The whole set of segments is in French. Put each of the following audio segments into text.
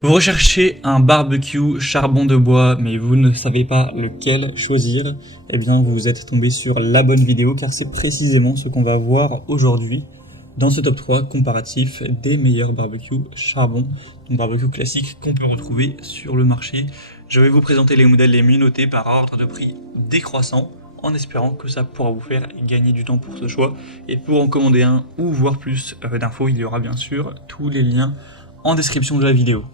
Vous recherchez un barbecue charbon de bois, mais vous ne savez pas lequel choisir, eh bien vous êtes tombé sur la bonne vidéo car c'est précisément ce qu'on va voir aujourd'hui dans ce top 3 comparatif des meilleurs barbecues charbon, donc barbecue classique qu'on peut retrouver sur le marché. Je vais vous présenter les modèles les mieux notés par ordre de prix décroissant, en espérant que ça pourra vous faire gagner du temps pour ce choix. Et pour en commander un ou voir plus d'infos, il y aura bien sûr tous les liens en description de la vidéo.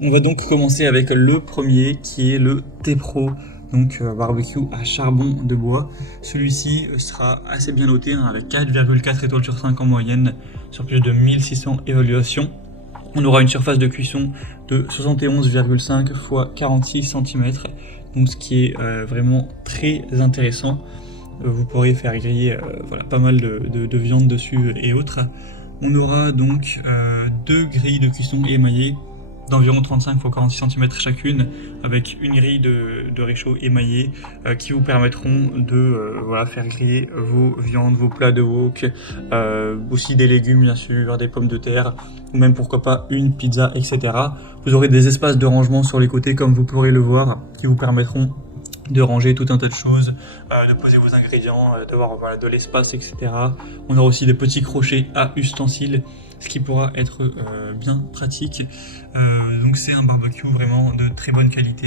On va donc commencer avec le premier qui est le T-Pro, donc barbecue à charbon de bois. Celui-ci sera assez bien noté avec 4,4 étoiles sur 5 en moyenne sur plus de 1600 évaluations. On aura une surface de cuisson de 71,5 x 46 cm, donc ce qui est vraiment très intéressant. Vous pourrez faire griller pas mal de viande dessus et autres. On aura donc deux grilles de cuisson émaillées d'environ 35 x 46 cm chacune, avec une grille de réchaud émaillée qui vous permettront de faire griller vos viandes, vos plats de wok, aussi des légumes bien sûr, des pommes de terre, ou même pourquoi pas une pizza, etc. Vous aurez des espaces de rangement sur les côtés comme vous pourrez le voir, qui vous permettront de ranger tout un tas de choses, de poser vos ingrédients, d'avoir de l'espace, etc. On aura aussi des petits crochets à ustensiles, ce qui pourra être bien pratique. Donc c'est un barbecue vraiment de très bonne qualité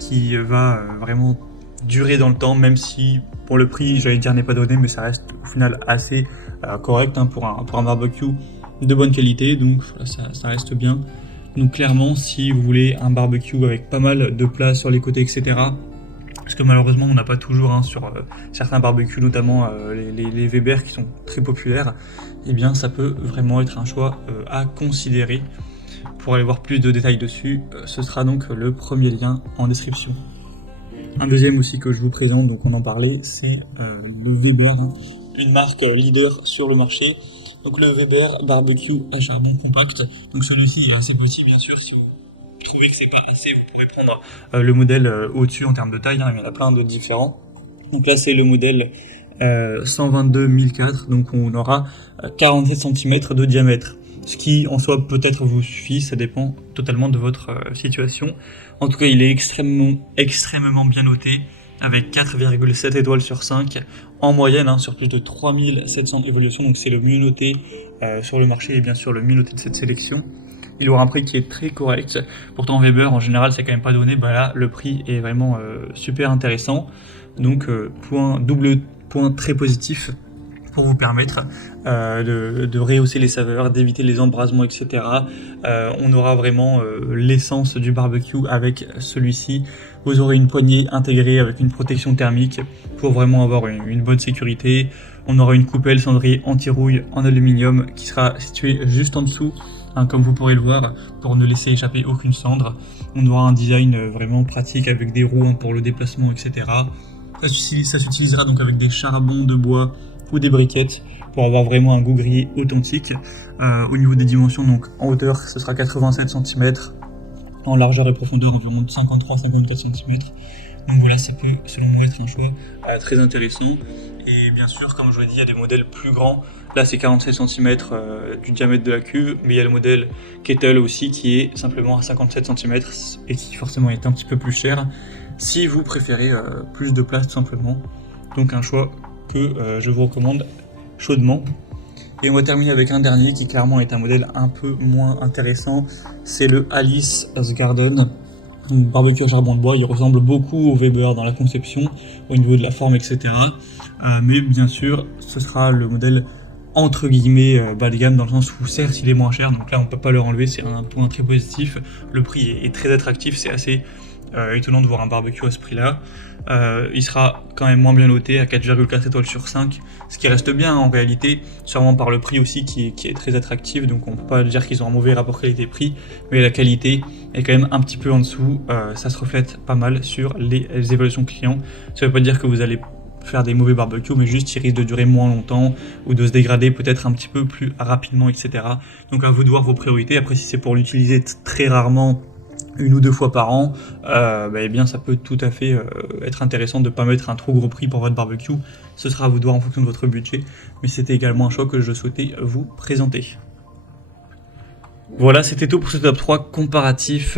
qui va vraiment durer dans le temps, même si pour le prix, j'allais dire n'est pas donné, mais ça reste au final assez correct pour un barbecue de bonne qualité, donc ça reste bien. Donc clairement, si vous voulez un barbecue avec pas mal de plats sur les côtés, etc., parce que malheureusement on n'a pas toujours sur certains barbecues, notamment les Weber qui sont très populaires, et bien ça peut vraiment être un choix à considérer. Pour aller voir plus de détails dessus, ce sera donc le premier lien en description. Un deuxième aussi que je vous présente, donc on en parlait, c'est le Weber, une marque leader sur le marché. Donc le Weber barbecue à charbon compact, donc celui-ci est assez petit bien sûr. Si vous trouvez que c'est pas assez, vous pourrez prendre le modèle au-dessus en termes de taille, il y en a plein de différents. Donc là c'est le modèle 122 1004, donc on aura 47 cm de diamètre, ce qui en soi peut-être vous suffit, ça dépend totalement de votre situation. En tout cas il est extrêmement bien noté, avec 4,7 étoiles sur 5 en moyenne, sur plus de 3700 évaluations, donc c'est le mieux noté sur le marché et bien sûr le mieux noté de cette sélection. Il aura un prix qui est très correct. Pourtant Weber en général c'est quand même pas donné, là le prix est vraiment super intéressant. Donc double point très positif pour vous permettre de rehausser les saveurs, d'éviter les embrasements, etc. On aura vraiment l'essence du barbecue avec celui-ci. Vous aurez une poignée intégrée avec une protection thermique pour vraiment avoir une bonne sécurité. On aura une coupelle cendrier anti-rouille en aluminium qui sera située juste en dessous, comme vous pourrez le voir, pour ne laisser échapper aucune cendre. On aura un design vraiment pratique avec des roues pour le déplacement, etc. Ça s'utilisera donc avec des charbons de bois ou des briquettes pour avoir vraiment un goût grillé authentique. Au niveau des dimensions, donc en hauteur ce sera 87 cm, en largeur et profondeur environ 53-54 cm. Donc voilà, ça peut selon moi être un choix très intéressant. Et bien sûr, comme je vous l'ai dit, il y a des modèles plus grands. Là c'est 47 cm du diamètre de la cuve, mais il y a le modèle Kettle aussi qui est simplement à 57 cm et qui forcément est un petit peu plus cher si vous préférez plus de place tout simplement. Donc un choix que je vous recommande chaudement. Et on va terminer avec un dernier qui clairement est un modèle un peu moins intéressant, c'est le Alice's Garden, un barbecue à charbon de bois. Il ressemble beaucoup au Weber dans la conception, au niveau de la forme, etc. Mais bien sûr, ce sera le modèle entre guillemets bas de gamme, dans le sens où certes il est moins cher, donc là on peut pas le enlever, c'est un point très positif. Le prix est très attractif, c'est assez étonnant de voir un barbecue à ce prix là. Il sera quand même moins bien noté à 4,4 étoiles sur 5, ce qui reste bien en réalité, sûrement par le prix aussi qui est très attractif, donc on peut pas dire qu'ils ont un mauvais rapport qualité-prix, mais la qualité est quand même un petit peu en dessous. Ça se reflète pas mal sur les évaluations clients. Ça veut pas dire que vous allez faire des mauvais barbecues, mais juste ils risquent de durer moins longtemps ou de se dégrader peut-être un petit peu plus rapidement, etc. Donc à vous de voir vos priorités. Après, si c'est pour l'utiliser très rarement, une ou deux fois par an, eh bien ça peut tout à fait être intéressant de ne pas mettre un trop gros prix pour votre barbecue. Ce sera à vous de voir en fonction de votre budget, mais c'était également un choix que je souhaitais vous présenter. Voilà, c'était tout pour ce top 3 comparatif